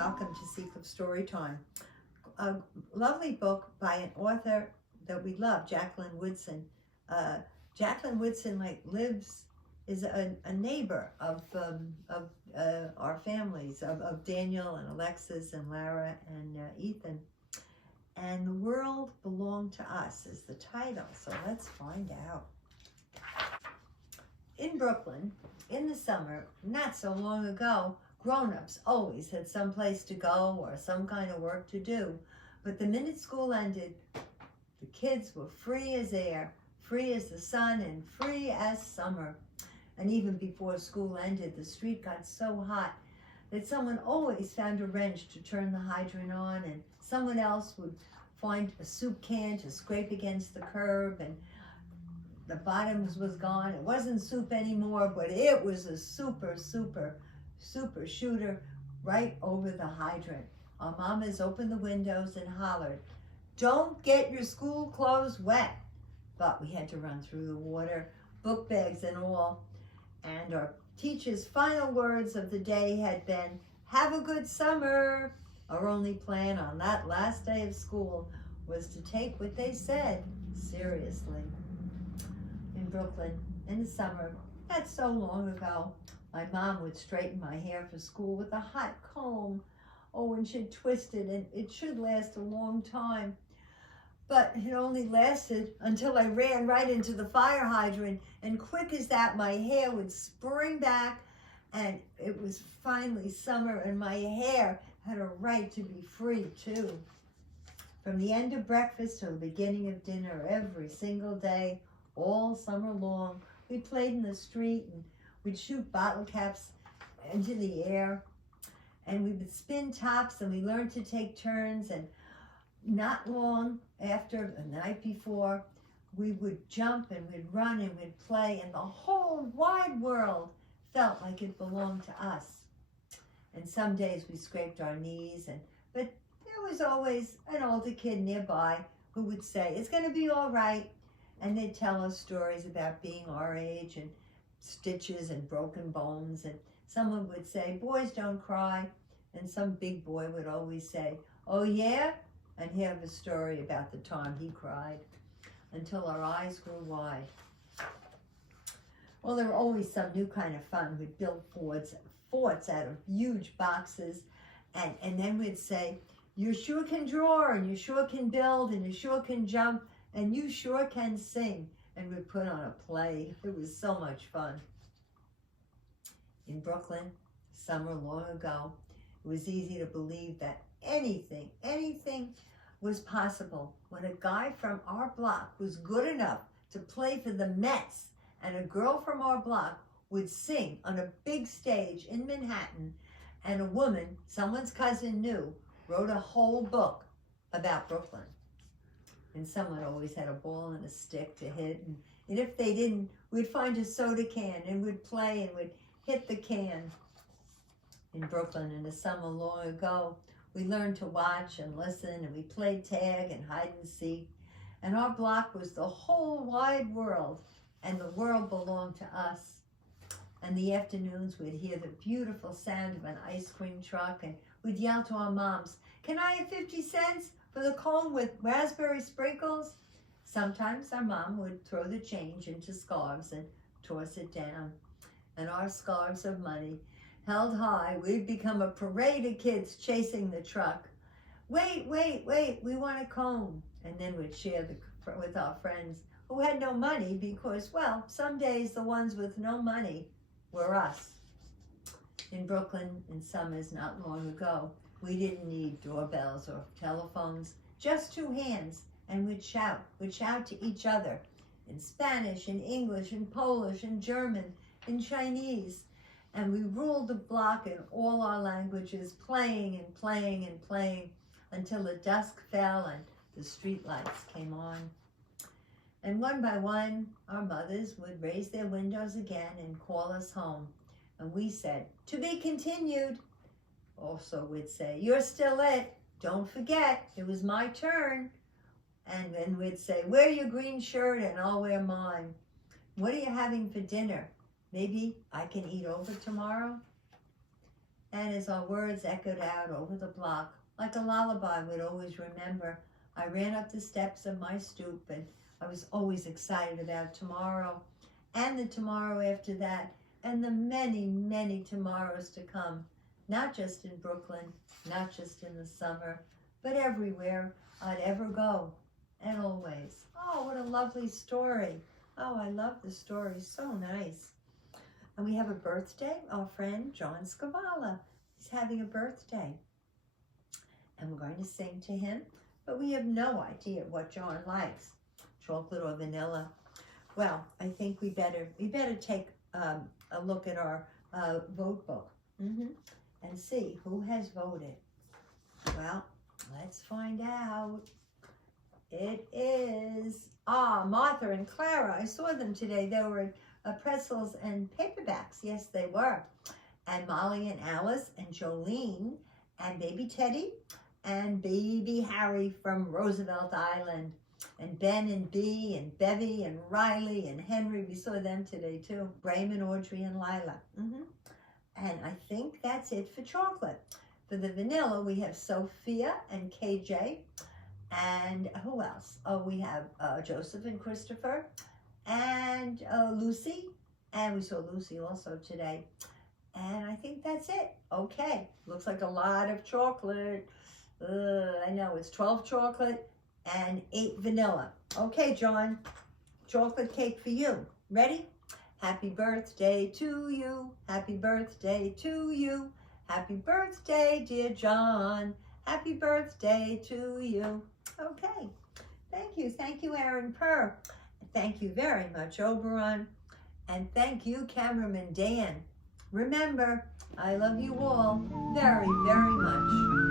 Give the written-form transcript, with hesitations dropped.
welcome to Seacliff Storytime. A lovely book by an author that we love, Jacqueline Woodson. Jacqueline Woodson is a neighbor of our families, of Daniel and Alexis and Lara and Ethan. And The World Belonged to Us is the title, so let's find out. In Brooklyn, in the summer, not so long ago, grown-ups always had some place to go or some kind of work to do. But the minute school ended, the kids were free as air, free as the sun, and free as summer. And even before school ended, the street got so hot that someone always found a wrench to turn the hydrant on, and someone else would find a soup can to scrape against the curb, and the bottoms was gone. It wasn't soup anymore, but it was a super shooter right over the hydrant. Our mamas opened the windows and hollered, "Don't get your school clothes wet." But we had to run through the water, book bags and all. And our teacher's final words of the day had been, "Have a good summer." Our only plan on that last day of school was to take what they said seriously. In Brooklyn, in the summer, not so long ago, my mom would straighten my hair for school with a hot comb. Oh, and she'd twist it, and it should last a long time. But it only lasted until I ran right into the fire hydrant, and quick as that, my hair would spring back, and it was finally summer, and my hair had a right to be free, too. From the end of breakfast to the beginning of dinner, every single day, all summer long, we played in the street, and we'd shoot bottle caps into the air, and we would spin tops, and we learned to take turns. And not long after, the night before, we would jump and we'd run and we'd play, and the whole wide world felt like it belonged to us. And some days we scraped our knees, but there was always an older kid nearby who would say, "It's going to be all right." And they'd tell us stories about being our age and stitches and broken bones. And someone would say, "Boys don't cry." And some big boy would always say, "Oh yeah?" And hear a story about the time he cried, until our eyes grew wide. Well, there were always some new kind of fun. We'd build forts out of huge boxes, and then we'd say, "You sure can draw, and you sure can build, and you sure can jump, and you sure can sing." And we'd put on a play. It was so much fun. In Brooklyn, summer long ago, it was easy to believe that anything was possible when a guy from our block was good enough to play for the Mets, and a girl from our block would sing on a big stage in Manhattan, and a woman, someone's cousin knew, wrote a whole book about Brooklyn. And someone always had a ball and a stick to hit, and if they didn't, we'd find a soda can and we'd play and we'd hit the can. In Brooklyn, in the summer long ago, we learned to watch and listen, and we played tag and hide and seek. And our block was the whole wide world, and the world belonged to us. And the afternoons, we'd hear the beautiful sound of an ice cream truck, and we'd yell to our moms, "Can I have 50 cents for the cone with raspberry sprinkles?" Sometimes our mom would throw the change into scarves and toss it down. And our scarves of money held high, we'd become a parade of kids chasing the truck. Wait, we want a cone." And then we'd share with our friends who had no money because, well, some days the ones with no money were us. In Brooklyn, in summers not long ago, we didn't need doorbells or telephones, just two hands, and we'd shout to each other in Spanish, in English, in Polish, in German, in Chinese. And we ruled the block in all our languages, playing until the dusk fell and the street lights came on. And one by one, our mothers would raise their windows again and call us home. And we said, "To be continued." Also we'd say, "You're still it. Don't forget, it was my turn." And then we'd say, "Wear your green shirt and I'll wear mine. What are you having for dinner? Maybe I can eat over tomorrow." And as our words echoed out over the block, like a lullaby we'd always remember, I ran up the steps of my stoop, and I was always excited about tomorrow and the tomorrow after that and the many, many tomorrows to come, not just in Brooklyn, not just in the summer, but everywhere I'd ever go and always. Oh, what a lovely story. Oh, I love the story. So nice. And we have a birthday. Our friend John Scavala is having a birthday. And we're going to sing to him, but we have no idea what John likes, chocolate or vanilla. Well, I think we better take a look at our vote book and see who has voted. Well, let's find out. It is, Martha and Clara. I saw them today. They were at Pretzels and Paperbacks. Yes, they were. And Molly and Alice and Jolene and baby Teddy and baby Harry from Roosevelt Island. And Ben and Bee and Bevy and Riley and Henry. We saw them today too. Raymond, Audrey, and Lila. And I think that's it for chocolate. For the vanilla, we have Sophia and KJ. And who else? Oh, we have Joseph and Christopher and Lucy. And we saw Lucy also today. And I think that's it. Okay. Looks like a lot of chocolate. I know, it's 12 chocolate and 8 vanilla. Okay, John, chocolate cake for you. Ready? Happy birthday to you. Happy birthday to you. Happy birthday, dear John. Happy birthday to you. Okay. Thank you, Aaron Purr. Thank you very much, Oberon. And thank you, cameraman Dan. Remember, I love you all very, very much.